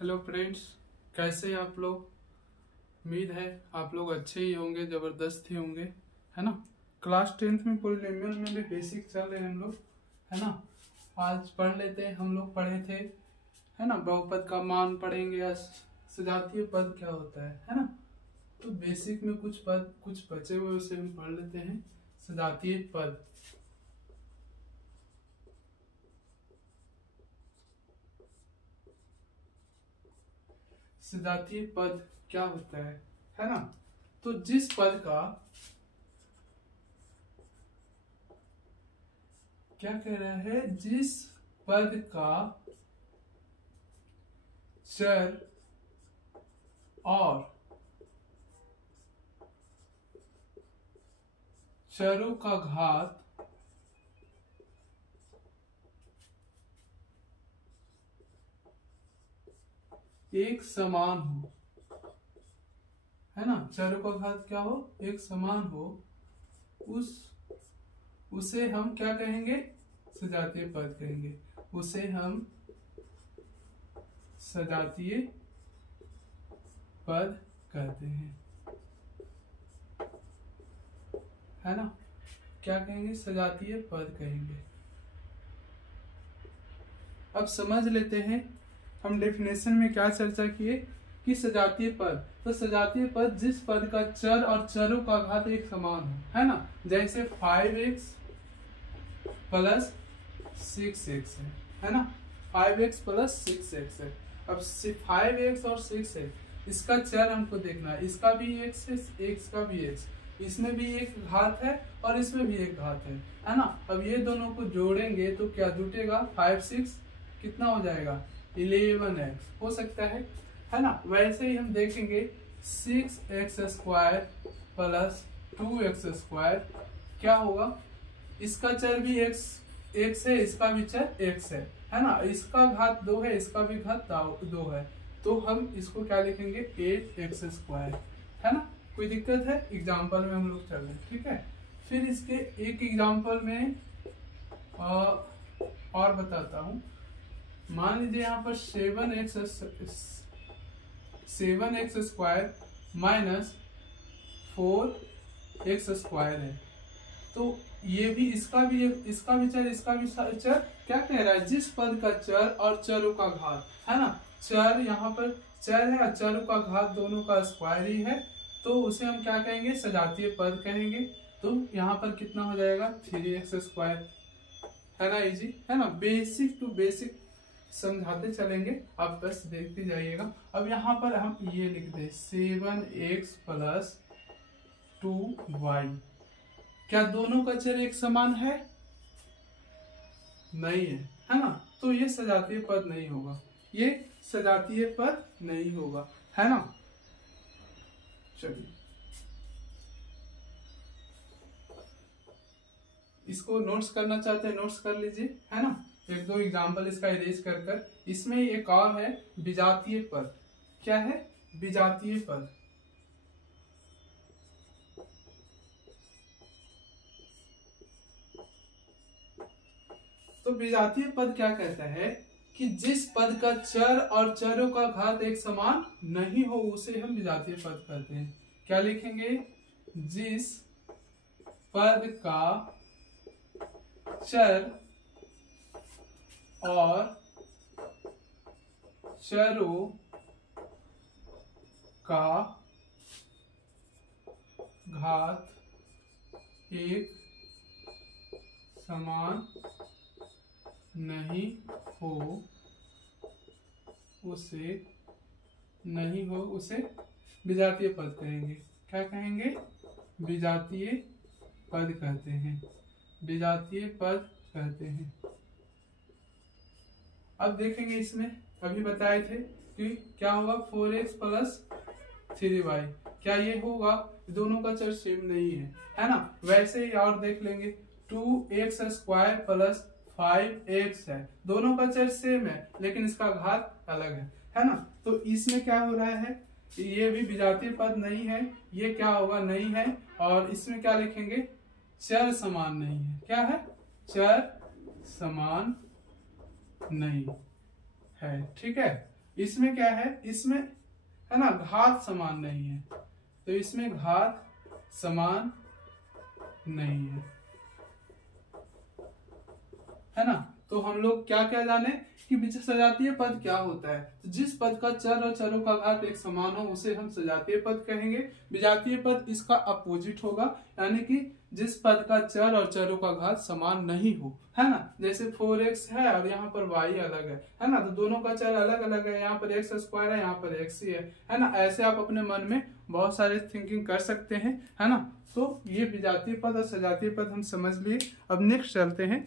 Hello friends, कैसे हैं आप लोग। उम्मीद है आप लोग अच्छे ही होंगे, ज़बरदस्त ही होंगे, है ना। क्लास 10th में पॉलिनोमियल में भी बेसिक चल रहे हैं हम लोग, है ना। आज पढ़ लेते हैं। हम लोग पढ़े थे, है ना, बहुपद का मान पढ़ेंगे या सजातीय पद क्या होता है ना। तो बेसिक में कुछ पद कुछ बचे हुए उसे हम पढ़ लेते हैं। सजातीय पद, सजातीय पद क्या होता है ना। तो जिस पद का, क्या कह रहा है, जिस पद का चर और चरों का घात एक समान हो, है ना। चरों का घात क्या हो, एक समान हो, उसे हम क्या कहेंगे, सजातीय पद कहेंगे। उसे हम सजातीय पद कहते हैं, है ना। क्या कहेंगे, सजातीय पद कहेंगे। अब समझ लेते हैं हम डेफिनेशन में क्या चर्चा किए कि सजातीय पद, तो सजातीय पद जिस पद का चर और चरों का घात एक समान हो, है ना। जैसे 5x प्लस 6x है ना। 5x प्लस 6x है। अब 5x और 6x, इसका चर हमको देखना है। इसका भी x है, x का भी x, इसमें भी एक घात है और इसमें भी एक घात है ना। अब ये दोनों को जोड़ेंगे तो क्या जुटेगा, 5 6 कितना हो जाएगा, 11x हो सकता है ना। वैसे ही हम देखेंगे 6x² प्लस 2x² क्या होगा। इसका चर भी x है, इसका भी चर x है ना। इसका घात 2 है, इसका भी घात 2 है, तो हम इसको क्या लिखेंगे, 8x², है ना। कोई दिक्कत है, एग्जाम्पल में हम लोग चल रहे हैं, ठीक है। फिर इसके एक एग्जाम्पल में और बताता हूं। मान लीजिए यहाँ पर 7x² माइनस 4x² है। तो ये भी इसका भी चर, इसका भी चर, क्या कह रहा है, जिस पद का चर और चरों का घात, है ना। चर यहाँ पर चर है और चरों का घात दोनों का स्क्वायर ही है, तो उसे हम क्या कहेंगे, सजातीय पद कहेंगे। तो यहाँ पर कितना हो जाएगा, 3x², है ना। इजी है ना, बेसिक टू बेसिक समझाते चलेंगे, आप बस देखते जाइएगा। अब यहाँ पर हम ये लिख दे 7x प्लस 2y, क्या दोनों का चर एक समान है, नहीं है ना। तो ये सजातीय पद नहीं होगा, ये सजातीय पद नहीं होगा, है ना। चलिए इसको नोट्स करना चाहते हैं, नोट्स कर लीजिए, है ना। एक दो एग्जाम्पल इसका इरेज कर इसमें एक और है विजातीय पद। क्या है, विजातीय पद। तो विजातीय पद क्या कहता है कि जिस पद का चर और चरों का घात एक समान नहीं हो, उसे हम विजातीय पद कहते हैं। क्या लिखेंगे, जिस पद का चर और चरों का घात एक समान नहीं हो, उसे विजातीय पद कहेंगे। क्या कहेंगे, विजातीय पद कहते हैं, विजातीय पद कहते हैं। अब देखेंगे इसमें अभी बताए थे कि क्या होगा, 4x प्लस 3y, क्या ये होगा, दोनों का चर सेम नहीं है ना। वैसे ही और देख लेंगे 2x² प्लस 5x है, दोनों का चर सेम है लेकिन इसका घात अलग है ना। तो इसमें क्या हो रहा है, ये भी विजातीय पद नहीं है, ये क्या होगा, नहीं है। और इसमें क्या लिखेंगे, चर समान नहीं है। क्या है, चर समान नहीं है, ठीक है। इसमें क्या है, इसमें है ना घात समान नहीं है, तो इसमें घात समान नहीं है ना। तो हम लोग क्या क्या जाने कि सजातीय पद क्या होता है। तो जिस पद का चर और चरों का घात एक समान हो उसे हम सजातीय पद कहेंगे। विजातीय पद इसका अपोजिट होगा, यानी कि जिस पद का चर और चरों का घात समान नहीं हो, है ना। जैसे 4x है और यहाँ पर y अलग है ना, तो दोनों का चर अलग अलग है, यहाँ पर x स्क्वायर है, यहाँ पर x ही है ना। ऐसे आप अपने मन में बहुत सारे थिंकिंग कर सकते हैं, है ना। तो ये विजातीय पद और सजातीय पद हम समझ लिए। अब नेक्स्ट चलते हैं,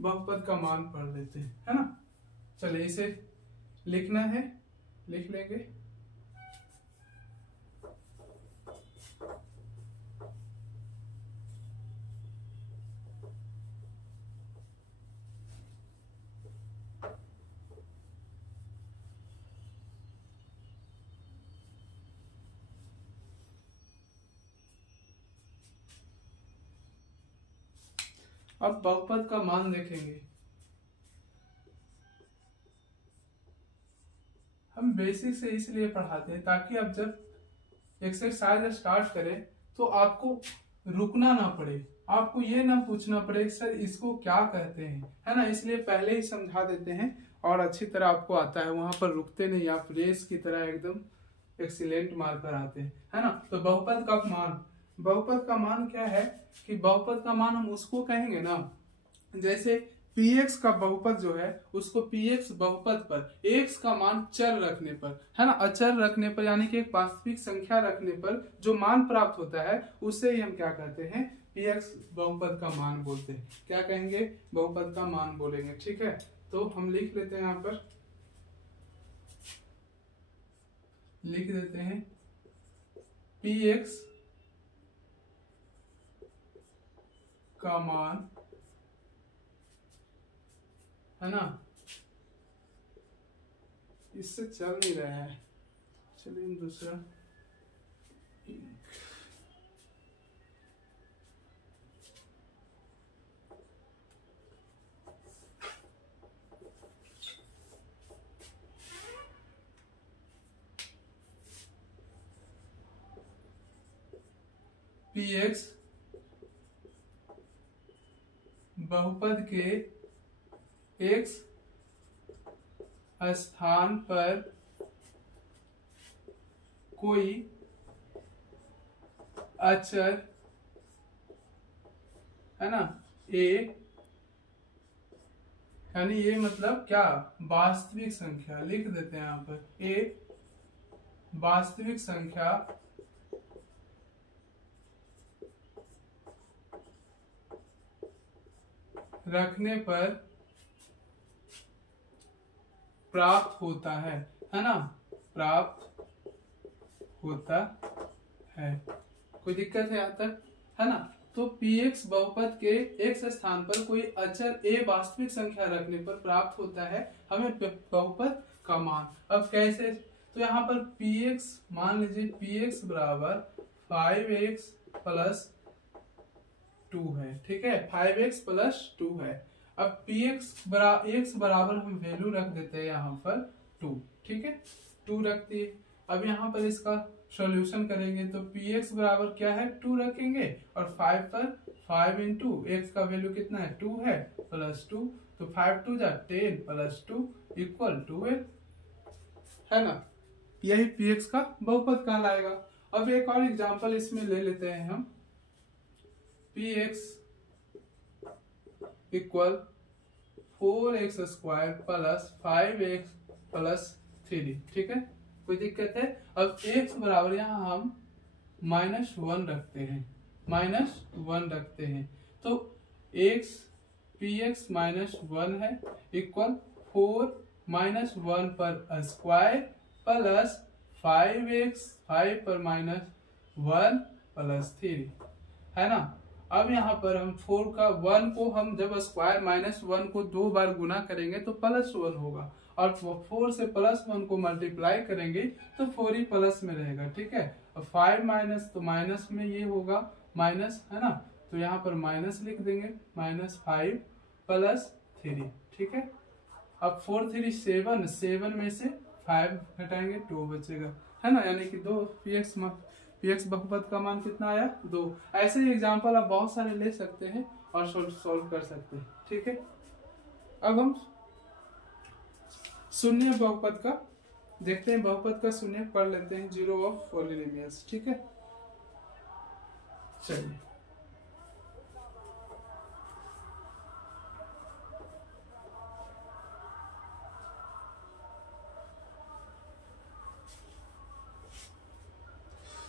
बहुपद का मान पढ़ लेते हैं, है ना। चलिए इसे लिखना है, लिख लेंगे। अब बहुपद का मान देखेंगे। हम बेसिक से इसलिए पढ़ाते हैं ताकि आप जब एक्सरसाइज स्टार्ट करें तो आपको रुकना ना पड़े, आपको ये ना पूछना पड़े सर इसको क्या कहते हैं, है ना। इसलिए पहले ही समझा देते हैं और अच्छी तरह आपको आता है, वहां पर रुकते नहीं, आप रेस की तरह एकदम एक्सीलेंट मार कर आते हैं, है ना। तो बहुपद का मान, बहुपद का मान क्या है कि बहुपद का मान हम उसको कहेंगे ना, जैसे px का बहुपद जो है उसको px बहुपद पर x का मान चर रखने पर, है ना, अचर रखने पर, यानी कि एक वास्तविक संख्या रखने पर जो मान प्राप्त होता है उसे ही हम क्या कहते हैं, px बहुपद का मान बोलते हैं। क्या कहेंगे, बहुपद का मान बोलेंगे, ठीक है। तो हम लिख लेते हैं, यहाँ पर लिख देते हैं px का मान, है ना। इससे चल नहीं रहा है, चलिए दूसरा px बहुपद के x स्थान पर कोई अचर, है ना, a, यानी ये मतलब क्या, वास्तविक संख्या, लिख देते हैं यहाँ पर a वास्तविक संख्या रखने पर प्राप्त होता है ना, प्राप्त होता है। कोई दिक्कत है यहाँ तक, है ना। तो px बहुपद के x स्थान पर कोई अचर a वास्तविक संख्या रखने पर प्राप्त होता है हमें बहुपद का मान। अब कैसे, तो यहाँ पर px मान लीजिए px बराबर 5x प्लस 2 है, ठीक है, 5x प्लस 2 है। अब px x बराबर हम वैल्यू रख देते हैं यहाँ पर 2, ठीक है, 2 रख दिए। अब यहाँ पर इसका सॉल्यूशन करेंगे तो px बराबर क्या है, 2 रखेंगे और 5 पर 5 इंटू x का वैल्यू कितना है, 2 है, प्लस 2, तो 5 2 जा 10 प्लस 2 इक्वल 12, है ना। यही px का बहुपद कहलाएगा। अब एक और एग्जांपल इसमें ले लेते हैं हम, px equal 4x square plus 5x plus 3, ठीक है, कोई दिक्कत है। अब x बराबर यहाँ हम -1 रखते हैं, -1 रखते हैं, तो x px -1 है इक्वल 4 -1 पर स्क्वायर प्लस 5x 5 पर -1 प्लस 3, है ना। अब यहाँ पर हम 4 का 1 को हम जब स्क्वायर -1 को 2 बार गुना करेंगे तो +1 होगा, और 4 से +1 को मल्टीप्लाई करेंगे तो 4 ही प्लस में रहेगा, ठीक है। और 5 माइनस तो माइनस में ये होगा माइनस, है ना, तो यहाँ पर माइनस लिख देंगे, -5 प्लस 3, ठीक है। अब 4 3 7, 7 में से 5 घटाएंगे 2 बचेगा, है ना, यानी कि 2 px बहुपद का मान कितना आया 2। ऐसे ही एग्जाम्पल आप बहुत सारे ले सकते हैं और सोल्व कर सकते हैं, ठीक है। अब हम शून्य बहुपद का देखते हैं, बहुपद का शून्य पढ़ लेते हैं, जीरो ऑफ पॉलिनोमियल्स, ठीक है। चलिए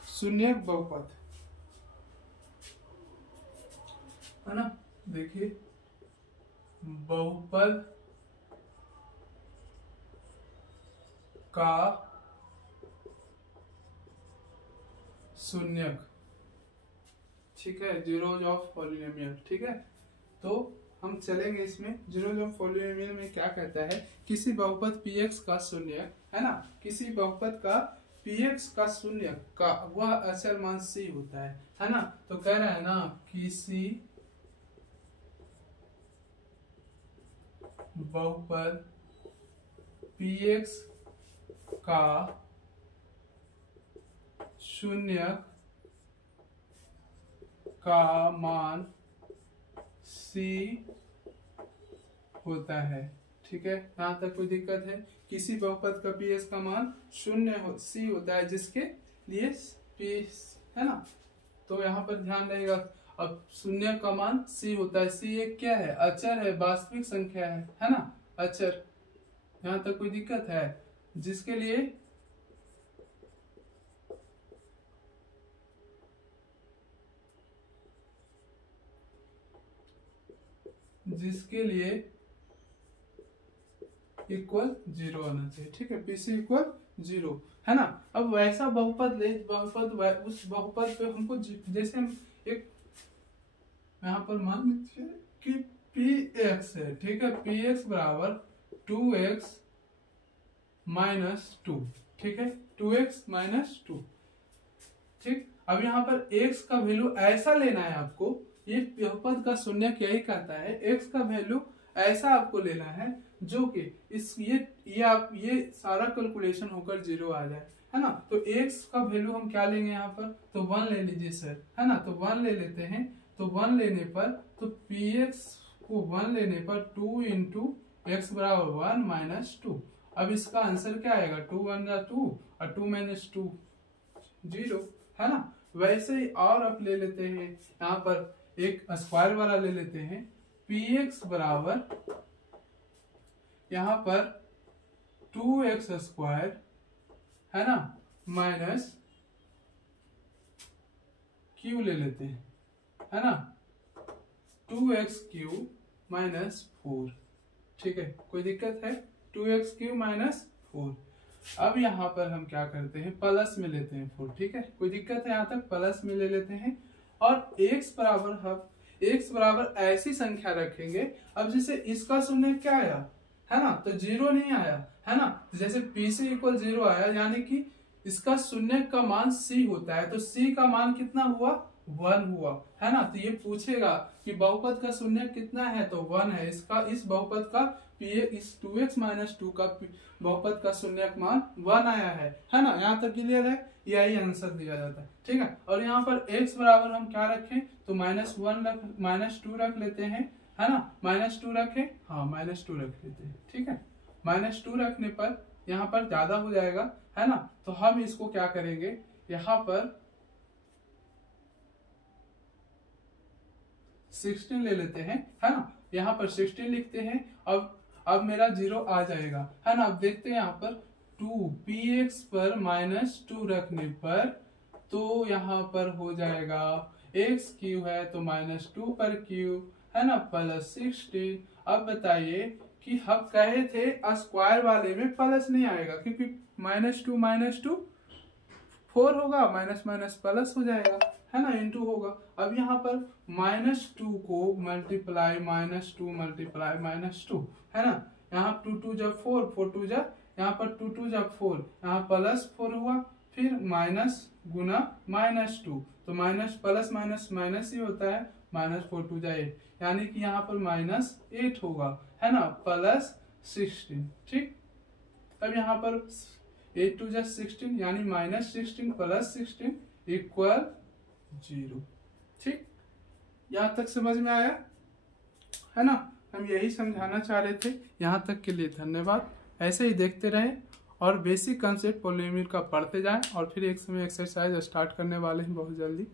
शून्य बहुपद, है ना, देखिए बहुपद का शून्यक, ठीक है, जीरोज ऑफ पॉलिनोमियल, ठीक है। तो हम चलेंगे इसमें, जीरोज ऑफ पॉलिनोमियल में क्या कहता है, किसी बहुपद px का शून्यक, है ना, किसी बहुपद का px का शून्यक का वह अचर मान c होता है ना। तो कह रहा है ना किसी बहुपद px का शून्यक का मान c होता है, ठीक है। यहाँ तक कोई दिक्कत है? किसी बहुपद का px का मान c होता है, जिसके लिए p, है ना। तो यहाँ पर ध्यान रहेगा, अब शून्य का मान c होता है, c एक क्या है, अचर है, वास्तविक संख्या है ना, अचर। यहाँ तक कोई दिक्कत है? जिसके लिए इक्वल 0 आना चाहिए, ठीक है, pc इक्वल 0, है ना। अब वैसा बहुपद ले, उस बहुपद पे हमको जैसे हम एक यहाँ पर मान लीजिए कि px है, ठीक है, px बराबर 2x - 2, ठीक है, 2x - 2, ठीक। अब यहाँ पर x का वैल्यू ऐसा लेना है आपको, ये बहुपद का शून्यक यही कहता है, x का वैल्यू ऐसा आपको लेना है जो कि इस ये सारा कैलकुलेशन होकर 0 आ जाए, है ना। तो x का वैल्यू हम क्या लेंगे यहाँ पर, तो 1 ले लीजिए सर, है ना। तो 1 ले लेते हैं, तो 1 लेने पर तो px को 1 लेने पर 2 × x बराबर 1 - 2। अब इसका आंसर क्या आएगा, 2 × 1 = 2 और 2 - 2 0, है ना। वैसे ही और आप ले लेते हैं, यहाँ पर एक स्क्वायर वाला ले लेते हैं, px बराबर यहाँ पर 2x², है ना, माइनस q ले लेते हैं, है ना, 2x³ - 4, ठीक है, कोई दिक्कत है, 2x³ - 4। अब यहाँ पर हम क्या करते हैं, प्लस में लेते हैं 4, ठीक है, कोई दिक्कत है यहाँ तक, प्लस में ले लेते हैं। और x बराबर ऐसी संख्या रखेंगे, अब जैसे इसका शून्य क्या आया, है ना, तो 0 नहीं आया, है ना। जैसे pc इक्वल 0 आया, यानी कि इसका शून्य का मान c होता है, तो c का मान कितना हुआ, 1 हुआ, है ना। तो ये पूछेगा कि बहुपद का शून्य कितना है, तो 1 है। इस बहुपद का इस 2x - 2 का बहुपद का शून्यक मान 1 आया है ना। यहाँ तक क्लियर है, यही आंसर दिया जाता है, ठीक है। और यहाँ पर x बराबर हम क्या रखें, तो -2 रख लेते हैं, है ना, -2 रखें, हाँ -2 रख लेते हैं, ठीक है। -2 रखने पर यहाँ पर ज्यादा हो जाएगा, है ना। तो हम इसको क्या करेंगे, यहाँ पर 16 ले लेते हैं, है ना, यहाँ पर 16 लिखते हैं। अब मेरा 0 आ जाएगा, है ना। अब देखते हैं यहाँ पर 2 px पर -2 रखने पर, तो यहाँ पर हो जाएगा x³ है तो -2 पर q, है ना, +16। अब बताइए कि हम कहे थे स्क्वायर वाले में प्लस नहीं आएगा, क्योंकि -2 - 2 4 होगा, माइनस प्लस हो जाएगा, है ना, इंटू होगा। अब यहाँ पर -2 को मल्टीप्लाई -2 × -2, है ना, यहाँ 2 2 जब 4 4 2 जब, यहाँ पर 2 2 जब 4, यहाँ +4 हुआ, फिर माइनस गुना -2, तो माइनस प्लस माइनस ही होता है, -4 2 जा 8, यानी कि यहाँ पर -8 होगा, है ना, प्लस 16। ठीक, तब यहाँ पर 8 2 जा 16 यानी -16 + 16 = 0। ठीक, यहाँ तक समझ में आया है ना। हम यही समझाना चाह रहे थे। यहाँ तक के लिए धन्यवाद। ऐसे ही देखते रहें और बेसिक कंसेप्ट पॉलीनोमियल का पढ़ते जाएं, और फिर एक समय एक्सरसाइज स्टार्ट करने वाले हैं बहुत जल्दी।